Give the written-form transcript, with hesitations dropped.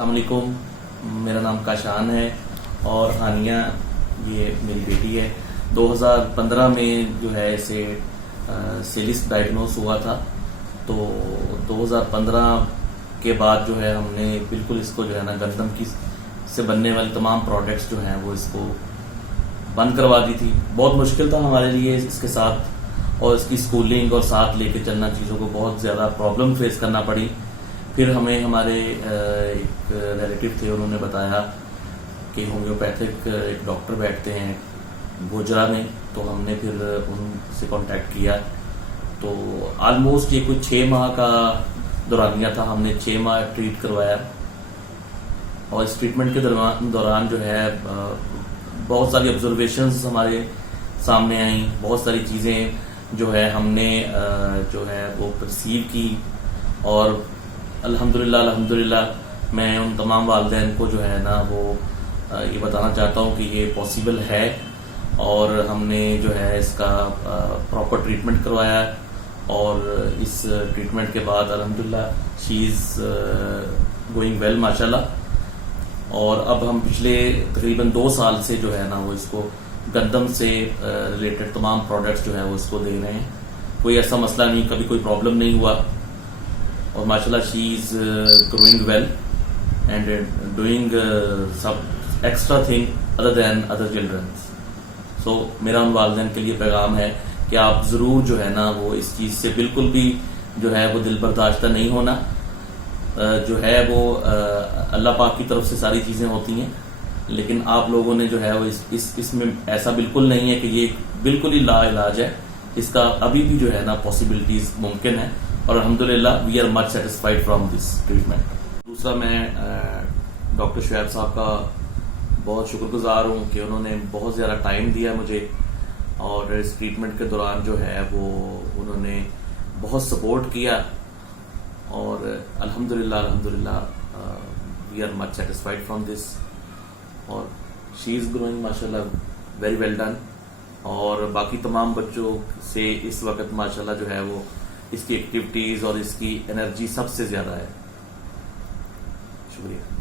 السلام علیکم، میرا نام کاشان ہے اور ہانیہ یہ میری بیٹی ہے۔ 2015 میں جو ہے اسے سیلس ڈائگنوز ہوا تھا، تو 2015 کے بعد جو ہے ہم نے بالکل اس کو جو ہے نا گندم کی سے بننے والے تمام پروڈکٹس جو ہیں وہ اس کو بند کروا دی تھی۔ بہت مشکل تھا ہمارے لیے اس کے ساتھ، اور اس کی اسکولنگ اور ساتھ لے کے چلنا چیزوں کو بہت زیادہ پرابلم فیس کرنا پڑی۔ پھر ہمیں ہمارے ایک ریلیٹو تھے، انہوں نے بتایا کہ ہومیوپیتھک ایک ڈاکٹر بیٹھتے ہیں گوجرا میں، تو ہم نے پھر ان سے کانٹیکٹ کیا۔ تو آلموسٹ یہ کچھ 6 ماہ کا دورانیہ تھا، ہم نے 6 ماہ ٹریٹ کروایا، اور اس ٹریٹمنٹ کے دوران جو ہے بہت ساری آبزرویشنز ہمارے سامنے آئیں، بہت ساری چیزیں جو ہے ہم نے جو ہے وہ پرسیو کی، اور الحمدللہ میں ان تمام والدین کو جو ہے نا وہ یہ بتانا چاہتا ہوں کہ یہ پاسبل ہے، اور ہم نے جو ہے اس کا پراپر ٹریٹمنٹ کروایا، اور اس ٹریٹمنٹ کے بعد الحمدللہ شی از گوئنگ ویل ماشاءاللہ۔ اور اب ہم پچھلے تقریباً 2 سال سے جو ہے نا وہ اس کو گندم سے ریلیٹڈ تمام پروڈکٹس جو ہے وہ اس کو دے رہے ہیں۔ کوئی ایسا مسئلہ نہیں، کبھی کوئی پرابلم نہیں ہوا، اور ماشاءاللہ she is growing well and doing some extra thing other than other children. So میرا ان والدین کے لیے پیغام ہے کہ آپ ضرور جو ہے نا وہ اس چیز سے بالکل بھی جو ہے وہ دل برداشتہ نہیں ہونا، جو ہے وہ اللہ پاک کی طرف سے ساری چیزیں ہوتی ہیں، لیکن آپ لوگوں نے جو ہے وہ اس میں ایسا بالکل نہیں ہے کہ یہ بالکل ہی لا علاج ہے، اس کا ابھی بھی جو ہے نا پاسبلٹیز ممکن ہے، اور الحمدللہ we are much satisfied from this treatment. دوسرا، میں ڈاکٹر شعیب صاحب کا بہت شکر گزار ہوں کہ انہوں نے بہت زیادہ ٹائم دیا مجھے، اور اس ٹریٹمنٹ کے دوران جو ہے وہ انہوں نے بہت سپورٹ کیا، اور الحمدللہ we are much satisfied from this, اور شی از گروئنگ ماشاءاللہ ویری ویل ڈن، اور باقی تمام بچوں سے اس وقت ماشاءاللہ جو ہے وہ اس کی ایکٹیویٹیز اور اس کی انرجی سب سے زیادہ ہے۔ شکریہ۔